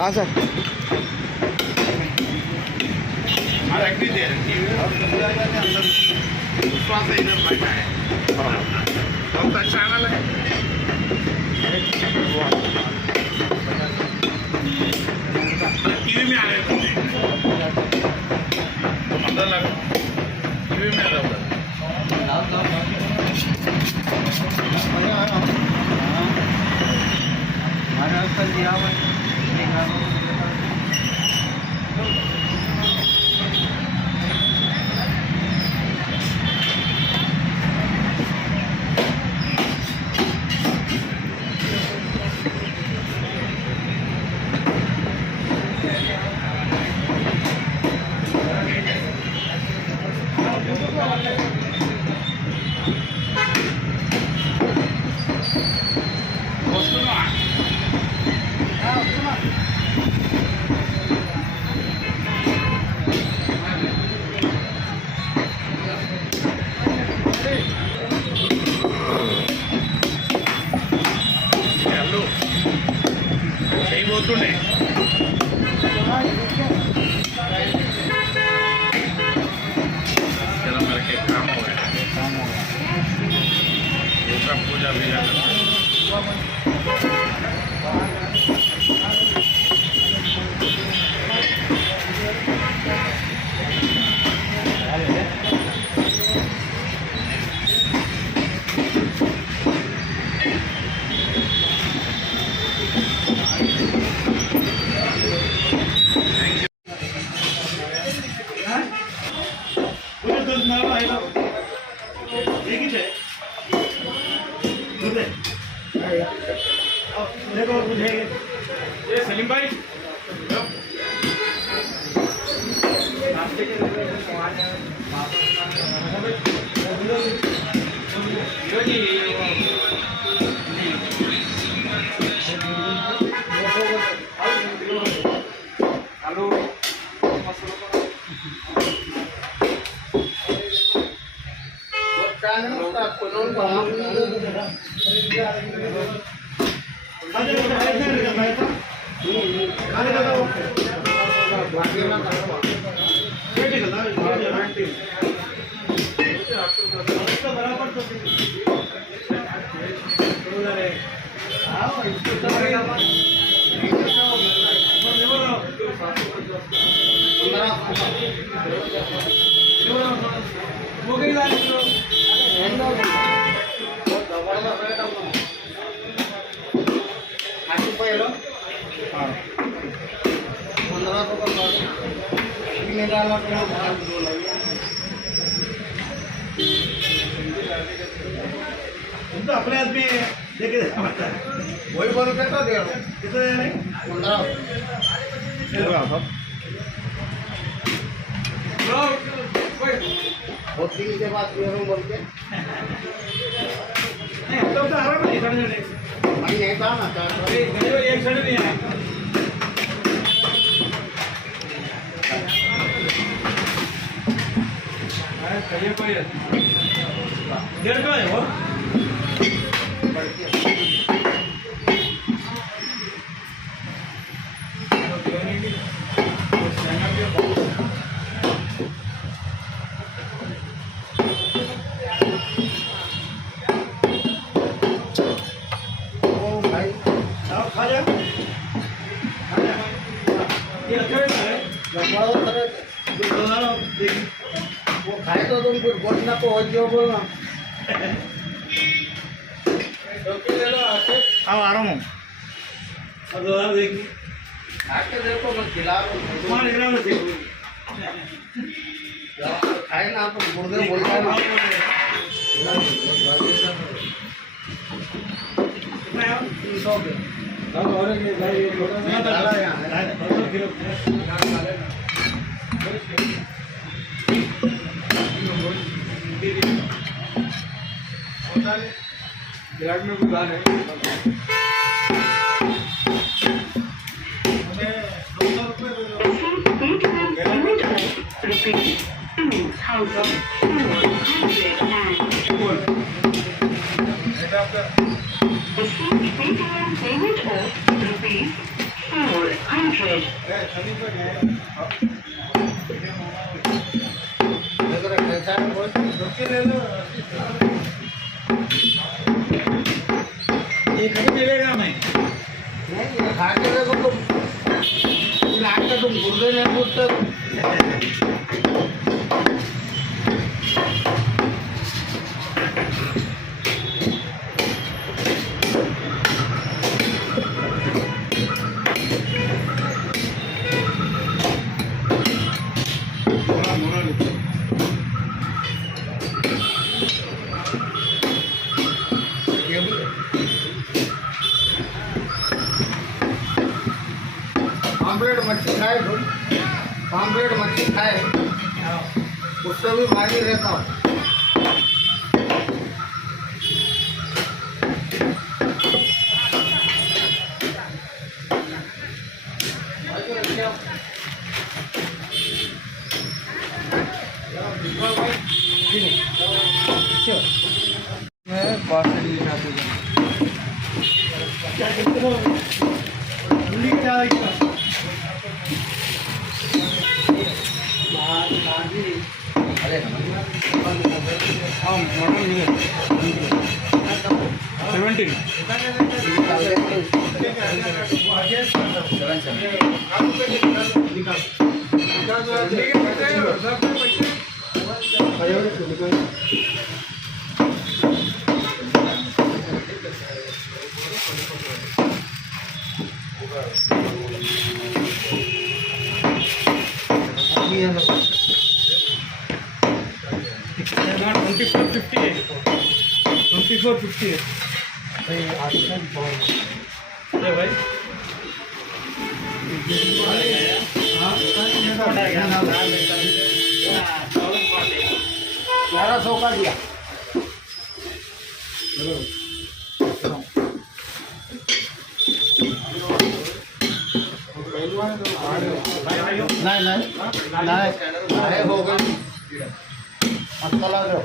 हाँ sir channel है टीवी में आ रहे थे अंदर लगा टीवी में आ रहा पूजा भी सलीम भाई तो अपने आदमी लेके वही ₹1 तो दे रहा कितने देने 15 बहुत दिन के बाद बोल के नहीं तो आराम नहीं समझ नहीं था ना एक साइड नहीं है कहिए कोई 1.5 का है वो ये अच्छा है वो खाए तो तुम कुछ बोलना को हो जो बोलना आओ आ रहा हूँ अब दोबारा देखिए आके देखो मैं खिला रहा हूँ तुम्हारे इतना में देखो खाए ना आप गुर्दे बोलता है ना विराट में कोई गान है ये कभी मिलेगा नहीं ये खा के देखो तुम आके तुम गुर्दे नहीं पूछते पाम्पलेट मच्छी खाए पाम्पलेट मच्छी खाए उससे भी भारी रहता हूँ मैं बासड़ी खाते क्या कहते हो उल्ली क्या है अरे हाँ मॉडल है 2458 अरे भाई 1100 का दिया नहीं नहीं हो गए मसाला दो